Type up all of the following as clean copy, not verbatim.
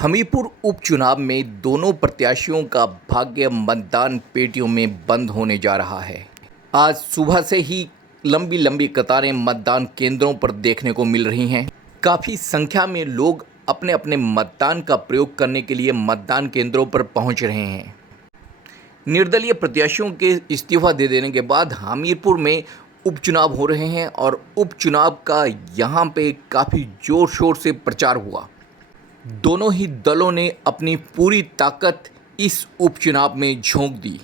हमीरपुर उपचुनाव में दोनों प्रत्याशियों का भाग्य मतदान पेटियों में बंद होने जा रहा है। आज सुबह से ही लंबी लंबी कतारें मतदान केंद्रों पर देखने को मिल रही हैं। काफ़ी संख्या में लोग अपने अपने मतदान का प्रयोग करने के लिए मतदान केंद्रों पर पहुंच रहे हैं। निर्दलीय प्रत्याशियों के इस्तीफा दे देने के बाद हमीरपुर में उपचुनाव हो रहे हैं और उपचुनाव का यहाँ पे काफ़ी ज़ोर शोर से प्रचार हुआ। दोनों ही दलों ने अपनी पूरी ताकत इस उपचुनाव में झोंक दी।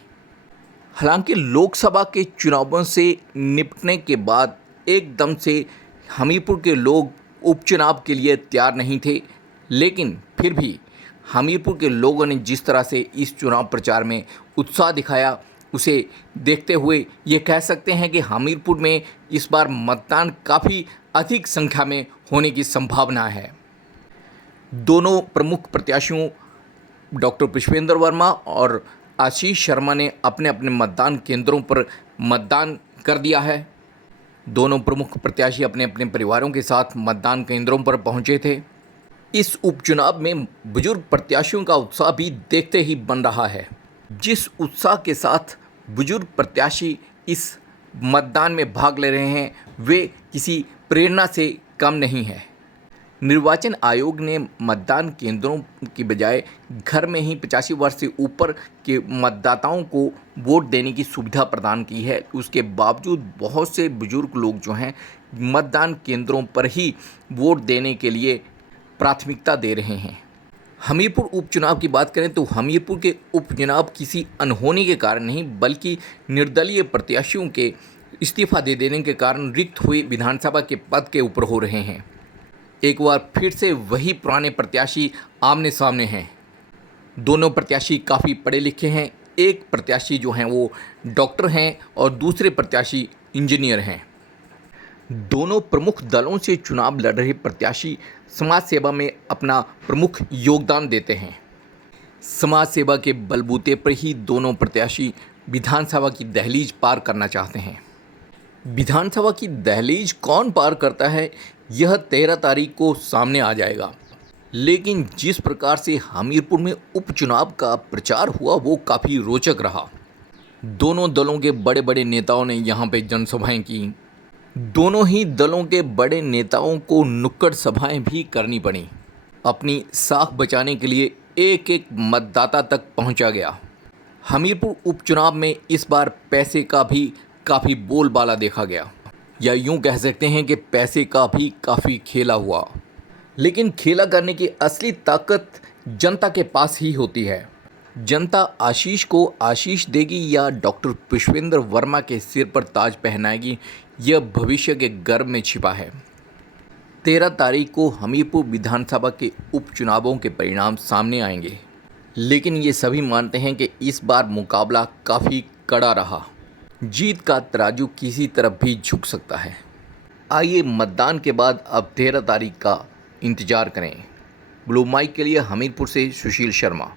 हालांकि लोकसभा के चुनावों से निपटने के बाद एकदम से हमीरपुर के लोग उपचुनाव के लिए तैयार नहीं थे, लेकिन फिर भी हमीरपुर के लोगों ने जिस तरह से इस चुनाव प्रचार में उत्साह दिखाया, उसे देखते हुए ये कह सकते हैं कि हमीरपुर में इस बार मतदान काफ़ी अधिक संख्या में होने की संभावना है। दोनों प्रमुख प्रत्याशियों डॉक्टर पुष्पेंद्र वर्मा और आशीष शर्मा ने अपने अपने मतदान केंद्रों पर मतदान कर दिया है। दोनों प्रमुख प्रत्याशी अपने अपने परिवारों के साथ मतदान केंद्रों पर पहुंचे थे। इस उपचुनाव में बुजुर्ग प्रत्याशियों का उत्साह भी देखते ही बन रहा है। जिस उत्साह के साथ बुजुर्ग प्रत्याशी इस मतदान में भाग ले रहे हैं, वे किसी प्रेरणा से कम नहीं है। निर्वाचन आयोग ने मतदान केंद्रों की बजाय घर में ही 85 वर्ष से ऊपर के मतदाताओं को वोट देने की सुविधा प्रदान की है। उसके बावजूद बहुत से बुजुर्ग लोग जो हैं मतदान केंद्रों पर ही वोट देने के लिए प्राथमिकता दे रहे हैं। हमीरपुर उपचुनाव की बात करें तो हमीरपुर के उपचुनाव किसी अनहोनी के कारण नहीं, बल्कि निर्दलीय प्रत्याशियों के इस्तीफा दे देने के कारण रिक्त हुए विधानसभा के पद के ऊपर हो रहे हैं। एक बार फिर से वही पुराने प्रत्याशी आमने सामने हैं। दोनों प्रत्याशी काफ़ी पढ़े लिखे हैं। एक प्रत्याशी जो हैं वो डॉक्टर हैं और दूसरे प्रत्याशी इंजीनियर हैं। दोनों प्रमुख दलों से चुनाव लड़ रहे प्रत्याशी समाज सेवा में अपना प्रमुख योगदान देते हैं। समाज सेवा के बलबूते पर ही दोनों प्रत्याशी विधानसभा की दहलीज पार करना चाहते हैं। विधानसभा की दहलीज कौन पार करता है, यह 13 तारीख को सामने आ जाएगा। लेकिन जिस प्रकार से हमीरपुर में उपचुनाव का प्रचार हुआ वो काफ़ी रोचक रहा। दोनों दलों के बड़े बड़े नेताओं ने यहाँ पे जनसभाएं की। दोनों ही दलों के बड़े नेताओं को नुक्कड़ सभाएं भी करनी पड़ी। अपनी साख बचाने के लिए एक एक मतदाता तक पहुँचा गया। हमीरपुर उपचुनाव में इस बार पैसे का भी काफ़ी बोलबाला देखा गया, या यूं कह सकते हैं कि पैसे का भी काफ़ी खेला हुआ। लेकिन खेला करने की असली ताकत जनता के पास ही होती है। जनता आशीष को आशीष देगी या डॉक्टर पुष्पेंद्र वर्मा के सिर पर ताज पहनाएगी, यह भविष्य के गर्भ में छिपा है। 13 तारीख को हमीरपुर विधानसभा के उपचुनावों के परिणाम सामने आएंगे, लेकिन ये सभी मानते हैं कि इस बार मुकाबला काफ़ी कड़ा रहा। जीत का तराजू किसी तरफ भी झुक सकता है। आइए मतदान के बाद अब 13 तारीख का इंतज़ार करें। ब्लू माइक के लिए हमीरपुर से सुशील शर्मा।